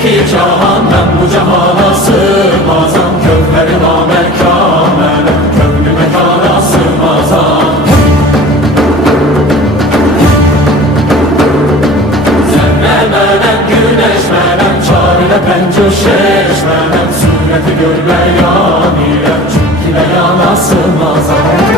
iki cahan ben bu cahana sığmazam. Kövleri namekâmele kövlü mekana sığmazam. Zerremelem güneşmelem çarele pencoşeşmelem sureti görmeyan ile çünkü yana sığmazam.